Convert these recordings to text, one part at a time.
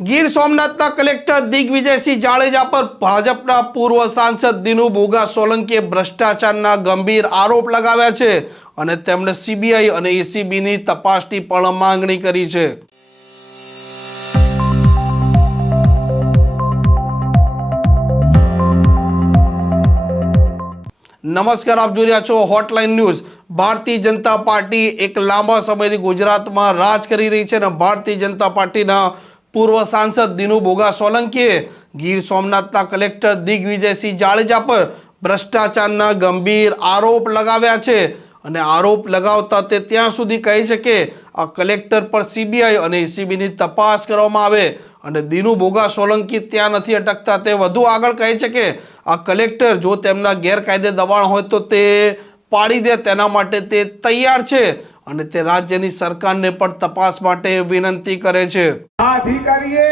ગીર સોમનાથના કલેક્ટર દિગ્વિજયસિંહ જાડેજા પર ભાજપના પૂર્વ સાંસદ દિનુ બોગા સોલંકીએ ભ્રષ્ટાચારના ગંભીર આરોપ લગાવ્યા છે અને તેમણે સીબીઆઈ અને એસીબીની તપાસની પણ માંગણી કરી છે. નમસ્કાર, આપ જોઈ રહ્યા છો hotline news Bharatiya Janata party એક લાંબા સમયથી ગુજરાતમાં રાજ કરી રહી છે અને ભારતીય જનતા પાર્ટીના પૂર્વ સાંસદ દિનુ બોગા સોલંકીએ ગીર સોમનાથના કલેક્ટર દિગ્વિજયસિંહ જાડેજા પર ભ્રષ્ટાચારના ગંભીર આરોપ લગાવ્યા છે અને આરોપ લગાવતા તે ત્યાં સુધી કહે છે કે આ કલેક્ટર પર સીબીઆઈ અને એસીબીની તપાસ કરવામાં આવે અને દિનુ બોગા સોલંકી ત્યાં નથી અટકતા. તે વધુ આગળ કહે છે કે આ કલેક્ટર જો તેમના ગેરકાયદે દબાણ હોય તો તે પાડી દે. તેના માટે તે તૈયાર છે. અને તે રાજ્યની સરકારને પણ તપાસ માટે વિનંતી કરે છે. અધિકારીએ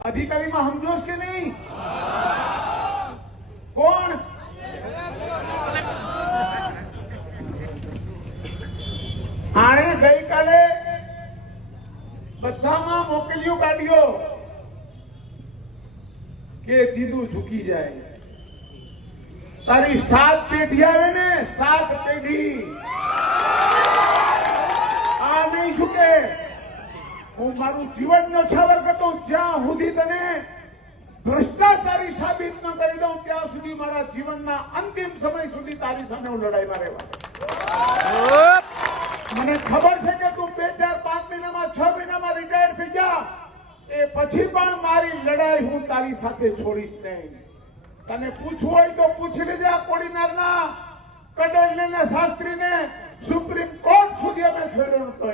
અધિકારીમાં સમજોશ કે નહીં? કોણ? આણે ગઈકાલે બધામાં મોકલ્યું કાઢ્યો કે દીદું ઝૂકી જાય. તારી સાત પેઢી આવે ને, સાત પેઢી. નહીં ઝૂકે હું મારું જીવન ન્યોછાવર કરતો જ્યાં સુધી તને ભ્રષ્ટાચારી સાબિત ન કરી દઉં, ત્યાં સુધી મારા જીવનના અંતિમ સમય સુધી તારી સામે હું લડાઈમાં રહેવા મને ખબર છે કે તું બે ચાર પાંચ મહિનામાં, છ મહિનામાં રિટાયર થઈ જા. એ પછી પણ મારી લડાઈ હું તારી સાથે છોડીશ નહીં. તને પૂછવું હોય તો પૂછી લેજે આ કોડીનારના, કડેલને શાસ્ત્રીને. સુપ્રીમ કોર્ટ સુધી અમે છોડ્યું તો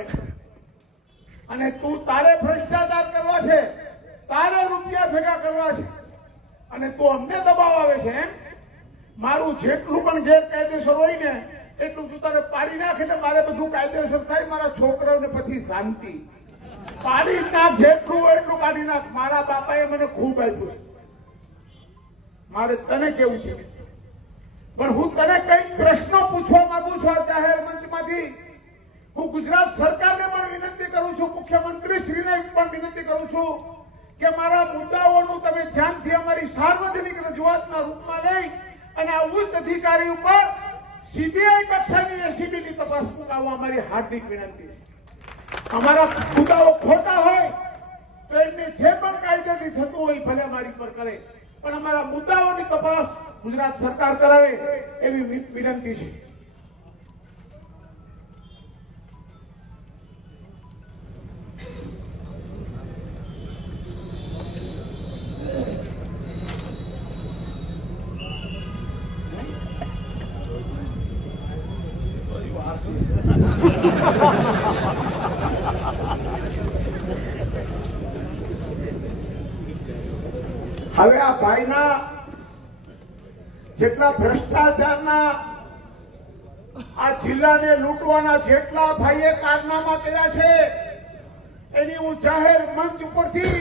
અને તું તારે ભ્રષ્ટાચાર કરવા છે, તારે રૂપિયા ભેગા કરવા છે. અને તું અમને દબાવ આવે છે, એમ? મારું જેટલું પણ ગેરકાયદેસર હોય ને, એટલું તું તારે પાડી નાખીને મારે બધું કાયદેસર થાય, મારા છોકરાઓને પછી શાંતિ. પાડી નાખ, જેટલું હોય એટલું કાઢી નાખ. મારા બાપાએ મને ખૂબ આપ્યું મારે તને કેવું છે? પણ હું તને કંઈક પ્રશ્નો પૂછવા માંગુ છું આ જાહેર મંચમાંથી. હું ગુજરાત સરકારને પણ વિનંતી કરું છું મુખ્યમંત્રી શ્રીને પણ વિનંતી કરું છું કે મારા મુદ્દાઓનું તમે ધ્યાનથી અમારી સાર્વજનિક રજૂઆતના રૂપમાં લઈ અને આ ઉચ્ચ અધિકારી ઉપર સીબીઆઈ કક્ષાની એસીબીની તપાસ મુકાવવા અમારી હાર્દિક વિનંતી છે. અમારા મુદ્દાઓ ખોટા હોય તો એમને જે પણ કાયદેથી થતું હોય ભલે મારી પર કરે, પણ અમારા મુદ્દાઓની તપાસ ગુજરાત સરકાર કરાવે એવી વિનંતી છે. હવે આ ભાઈના જેટલા ભ્રષ્ટાચારના આ જિલ્લાને લૂંટવાના જેટલા ભાઈએ કારનામા કર્યા છે, એની હું જાહેર મંચ ઉપરથી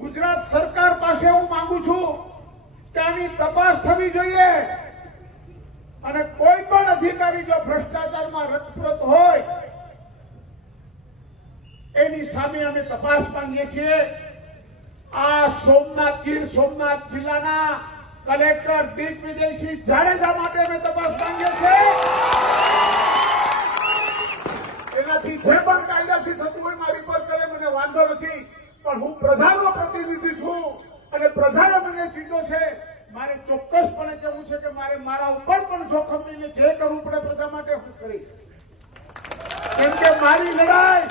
ગુજરાત સરકાર પાસે હું માંગુ છું કે તપાસ થવી જોઈએ. અને કોઈ પણ અધિકારી જો ભ્રષ્ટાચારમાં રતપ્રત હોય, એની સામે અમે તપાસ માંગીએ છીએ. આ સોમનાથ ગીર સોમનાથ જિલ્લાના કલેક્ટર દિગ્વિજયસિંહ જાડેજા માટે અમે તપાસ માંગીએ છીએ. એનાથી જે પણ કાયદાથી થતું હોય મારી પર કરે મને વાંધો નથી. પણ હું પ્રજાનો પ્રતિનિધિ છું અને પ્રજાએ મને જીતો છે, મારે ચોક્કસપણે કહેવું છે કે મારે મારા ઉપર પણ જોખમ લઈને જે કરવું પડે પ્રજા માટે હું કરીશ. કેમ કે મારી લડાઈ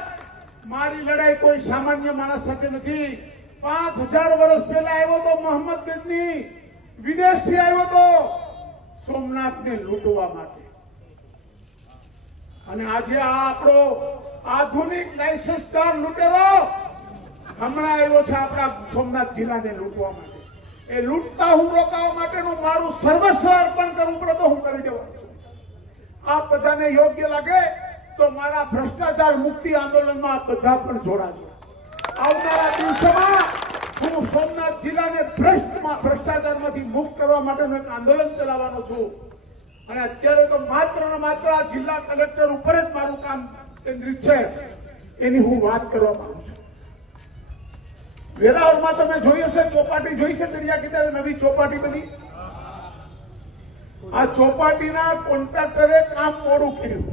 મારી લડાઈ કોઈ સામાન્ય માણસ સાથે નથી. પાંચ હજાર વર્ષ પહેલા આવ્યો તો મોહમ્મદ ગજની વિદેશથી આવ્યો તો સોમનાથને લૂંટવા માટે. અને આજે આ આપણો આધુનિક લાયસન્સદાર લૂંટેરો હમણાં આવ્યો છે આપણા સોમનાથ જિલ્લાને લૂંટવા માટે. એ લૂંટતા હું રોકાવા માટેનું મારું સર્વસ્વ અર્પણ કરવું પડે તો હું કરી દેવાનું છું. આ બધાને યોગ્ય લાગે તો મારા ભ્રષ્ટાચાર મુક્તિ આંદોલનમાં બધા પણ જોડાજો. આવનારા દિવસોમાં હું સોમનાથ જિલ્લાને ભ્રષ્ટમાં ભ્રષ્ટાચારમાંથી મુક્ત કરવા માટેનું એક આંદોલન ચલાવવાનો છું. અને અત્યારે તો માત્ર ને માત્ર આ જિલ્લા કલેક્ટર ઉપર જ મારું કામ કેન્દ્રિત છે. એની હું વાત કરવા માંગુ છું. વેરાવળમાં તમે જોઈ હશે, ચોપાટી જોઈ છે, દરિયા કિનારે નવી ચોપાટી બની. આ ચોપાટીના કોન્ટ્રાક્ટરે કામ મોડું કર્યું.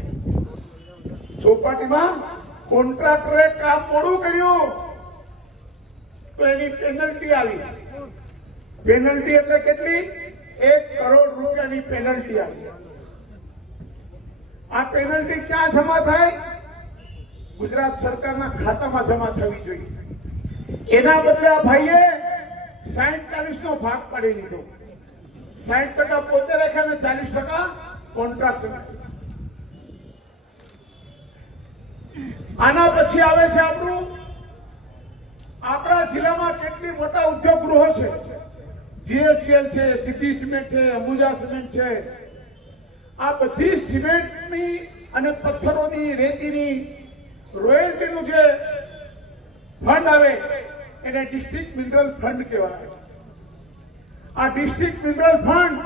ચોપાટીમાં કોન્ટ્રાક્ટરે કામ મોડું કર્યું. તો એની પેનલ્ટી આવી. પેનલ્ટી એટલે કેટલી? એક કરોડ રૂપિયાની પેનલ્ટી આવી. આ પેનલ્ટી ક્યાં જમા થાય? ગુજરાત સરકારના ખાતામાં જમા થવી જોઈએ. એના બદલે આ ભાઈએ સાહીઠ નો ભાગ પાડી લીધો. સાહીઠ ટકા પોતે રાખ્યા અને ચાલીસ ટકા કોન્ટ્રાક્ટ આના પછી આવે છે આપણું આપણા જિલ્લામાં કેટલી મોટા ઉદ્યોગ ગૃહો છે? જીએસસીએલ છે, સિદ્ધિ સિમેન્ટ છે અંબુજા સિમેન્ટ છે. આ બધી સિમેન્ટની અને પથ્થરોની, રેતીની, રોયલ્ટીનું જે ફંડ આવે, એને ડિસ્ટ્રિક્ટ મિનરલ ફંડ કહેવાય. આ ડિસ્ટ્રિક્ટ મિનરલ ફંડ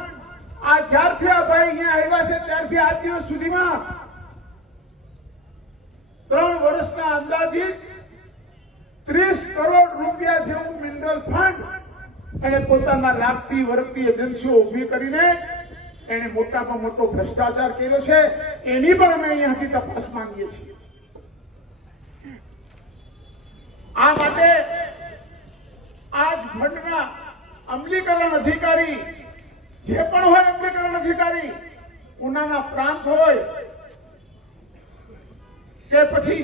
આ જ્યારથી આ ભાઈ અહીંયા આવ્યા છે, ત્યારથી આજ દિવસ સુધીમાં ત્રણ વર્ષના અંદાજિત ત્રીસ કરોડ રૂપિયા જેવું મિનરલ ફંડ એને પોતાના લાગતી વર્ગતી એજન્સીઓ ઊભી કરીને એને મોટામાં મોટો ભ્રષ્ટાચાર કર્યો છે. એની પણ અમે અહીંયાથી તપાસ માંગીએ છીએ. આ માટે આજ ફંડના અમલીકરણ અધિકારી, જે પણ હોય અમલીકરણ અધિકારી, ઉનાના પ્રાંત હોય કે પછી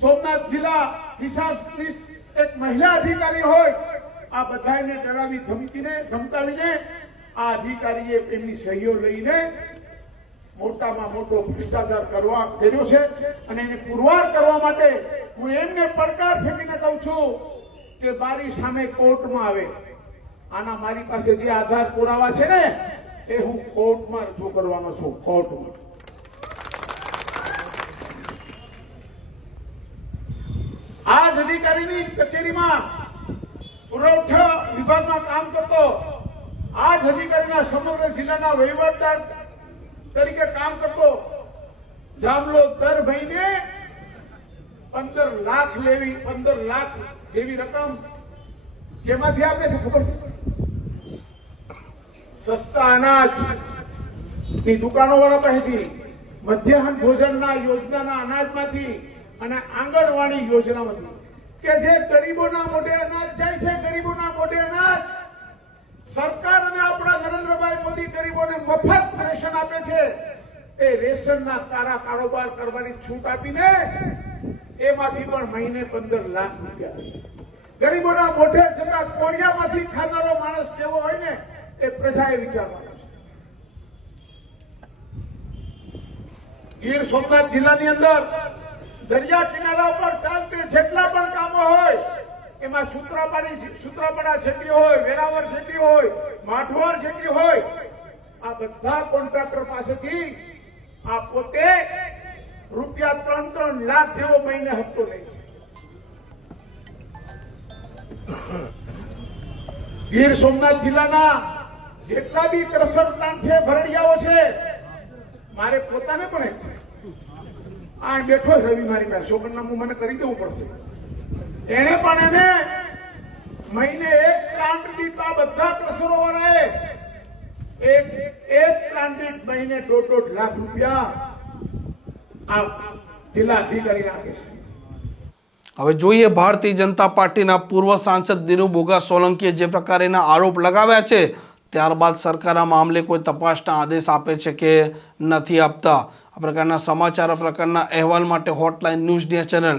સોમનાથ જિલ્લા હિસાબની એક મહિલા અધિકારી હોય, આ બધાને ડરાવી ધમકીને, ધમકાવીને આ અધિકારીએ એમની સહીઓ લઈને મોટામાં મોટો ભ્રષ્ટાચાર કરવા કર્યો છે અને એને પુરવાર કરવા માટે હું એમને પડકાર ફેંકીને કહું છું કે મારી સામે કોર્ટમાં આવે. આના મારી પાસે જે આધાર પુરાવા છે ને, એ હું કોર્ટમાં રજૂ કરવાનો છું, કોર્ટમાં આ જ અધિકારીની કચેરીમાં પુરવઠા વિભાગમાં કામ કરતો આ જ અધિકારીના સમગ્ર જિલ્લાના વહીવટદાર તરીકે કામ કરતો જામલો દર મહિને પંદર લાખ લેવી, પંદર લાખ જેવી રકમ કેમાંથી આપે છે ખબર છે? સસ્તા અનાજની દુકાનો વાળા પાસેથી, મધ્યાહન ભોજનના યોજનાના અનાજમાંથી અને આંગણવાડી યોજનામાંથી. કે જે ગરીબોના મોઢે અનાજ જાય છે, ગરીબોના મોઢે અનાજ. સરકાર અને આપણા નરેન્દ્રભાઈ મોદી ગરીબોને મફત રેશન આપે છે. એ રેશનના તારા કારોબાર કરવાની છૂટ આપીને એમાંથી પણ મહિને પંદર લાખ રૂપિયા ગરીબોના મોઢે જતા કોળિયામાંથી ખાનારો માણસ કેવો હોય ને, એ પ્રજાએ વિચારવાનું ગીર સોમનાથ જિલ્લાની અંદર દરિયા કિનારા ઉપર ચાલતી જેટલા પણ કામો હોય એમાં સૂત્રાપાડી સૂત્રાપાડા શેટી હોય વેરાવર શેટી હોય માઠવાડ શેટી હોય, આ બધા કોન્ટ્રાક્ટર પાસેથી આ પોતે રૂપિયા ત્રણ ત્રણ લાખ જેવો મહિને હપ્તો લે છે. ગીર સોમનાથ જિલ્લાના જેટલા બી ક્રશર પ્લાન્ટ છે, ભરડિયાઓ છે, મારે પોતાને પણ એક છે. આ બેઠો રવિ મારી પાસે સોગંદનામું મને કરી દેવું પડશે. એને પણ એને મહિને એક પ્લાન્ટ દીધા બધા ક્રશરો વાળાએ એક પ્લાન્ટ મહિને દોઢ દોઢ લાખ રૂપિયા આ જિલ્લા અધિકારી આપે છે. હવે જોઈએ ભારતીય જનતા પાર્ટીના પૂર્વ સાંસદ દિનુ બોગા સોલંકીએ જે પ્રકારેના આરોપ લગાવ્યા છે, ત્યારબાદ સરકાર આ મામલે કોઈ તપાસના આદેશ આપે છે કે નથી આપતા. આ પ્રકારના સમાચાર પ્રકારના અહેવાલ માટે હોટલાઇન ન્યૂઝ ચેનલ